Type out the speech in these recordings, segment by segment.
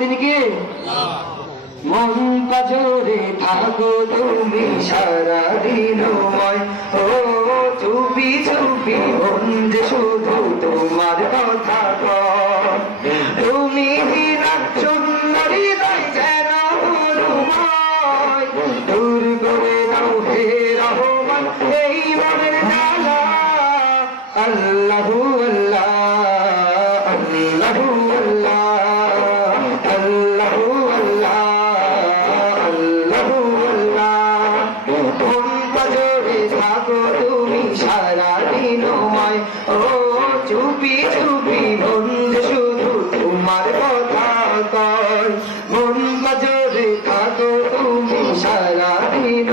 তিনি কে? মন পাজরে থাকো তুমি সারাদিন, ও চুপি চুপি মন যে শুধু তোমার কথা কয়। তুমি হীরা সুন্দরী হৃদয় যেন মরুময়, দূর করে দাও হে রহমান এই মনের জ্বালা। আল্লাহু আল্লাহ আল্লাহু আল্লাহ আল্লাহু আল্লাহ আল্লাহু আল্লাহ। মন পাজরে থাকো তুমি সারাদিন, ও চুপি চুপি মন যে শুধু তোমার কথা কয়। মন পাজরে থাকো তুমি সারাদিন,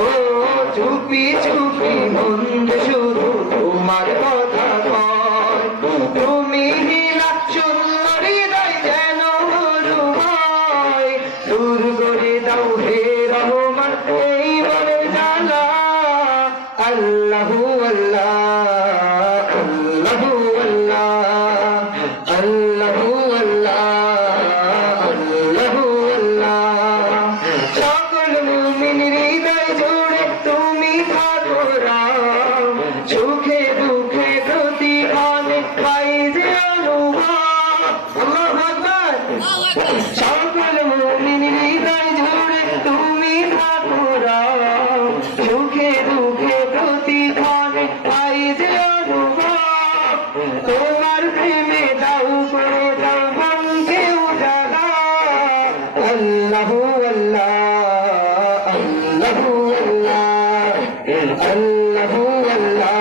ও চুপি চুপি মন যে শুধু তোমার কথা কয়। তুমি নীলা সুন্দর হৃদয় যেন মরুময়, দূর করে দাও হে রহমান এই মনের জ্বালা। আল্লাহু আল্লাহ আল্লাহু আল্লাহ আল্লাহু আল্লাহ আল্লাহু আল্লাহ। সকল মুমিন হৃদয় জুড়ে তুমি থাকো রাম, সুখে দুঃখে প্রতিক্ষণে পাই যে অনুভব। আল্লাহু আকবার। সকল মুমিন হৃদয় জুড়ে তুমি থাকো রাম, সুখে দুঃখে প্রতিক্ষণে পাই যে অনুভব। তোমার প্রেমে দাও করে দাও মনকে উজালা। আল্লাহু আল্লাহ আল্লাহু আল্লাহ আল্লাহু আল্লাহ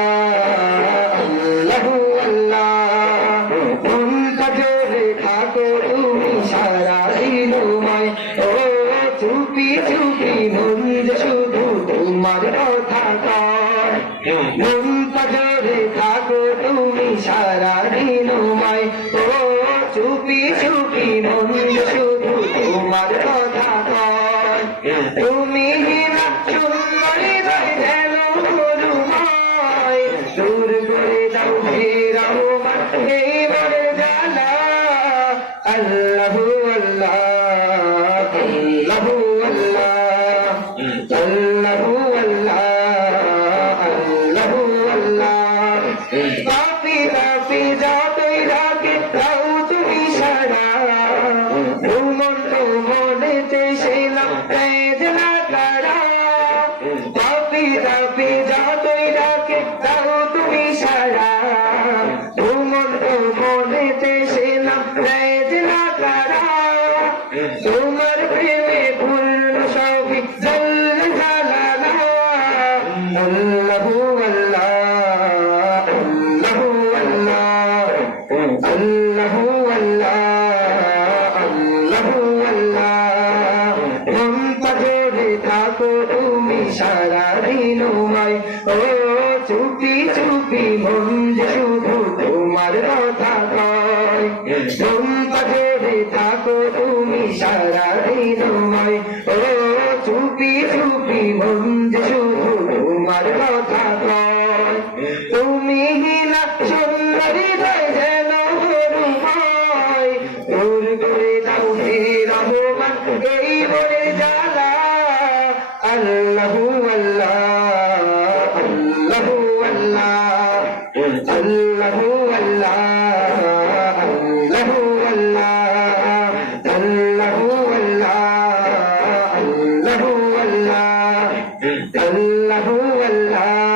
আল্লাহু আল্লাহ। মন পাজরে থাকো তুমি সারাদিন, ও চুপি চুপি মন যে শুধু তোমার কথা কয়। মন পাজরে থাকো তুমি সারাদিন, ও চুপি চুপি মন যে শুধু তোমার কথা কয়। তুমি হীরা সুন্দর হৃদয় যেন মরুময়, দূর করে দাও হে রহমান এই মনের জ্বালা। আল্লাহু আল্লাহ আল্লাহু আল্লাহ আল্লাহু আল্লাহ আল্লাহু আল্লাহ। পাপি পাপি যতই রাগে দাও তুমি সারা, মন তো মনেতে ছিলাম না তারা। পাপি পাপি যতই রাগে দাও তুমি সারা, মন তো মনেতে ছিলাম না তারা। তোমার প্রেমে পূর্ণ সবই জালালা। আল্লাহু আল্লাহ আল্লাহু আল্লাহ আল্লাহু আল্লাহ আল্লাহু আল্লাহ। মন পাজরে থাকো তুমি সারাদিন, ও চুপি চুপি মন যে শুধু তোমার কথা কয়। মন পাজরে থাকো তুমি সারাদিন, ও চুপি চুপি মন যে শুধু তোমার কথা কয়। তুমি হীরা সুন্দর হৃদয় যেন মরুময়, দূর করে দাও হে রহমান এই মনের জ্বালা। আল্লাহু আল্লাহ আল্লাহু আল্লাহ আল্লাহু আল্লাহ আল্লাহু আল্লাহ আল্লাহু আল্লাহ আল্লাহু আল্লাহ আল্লাহু আল্লাহ।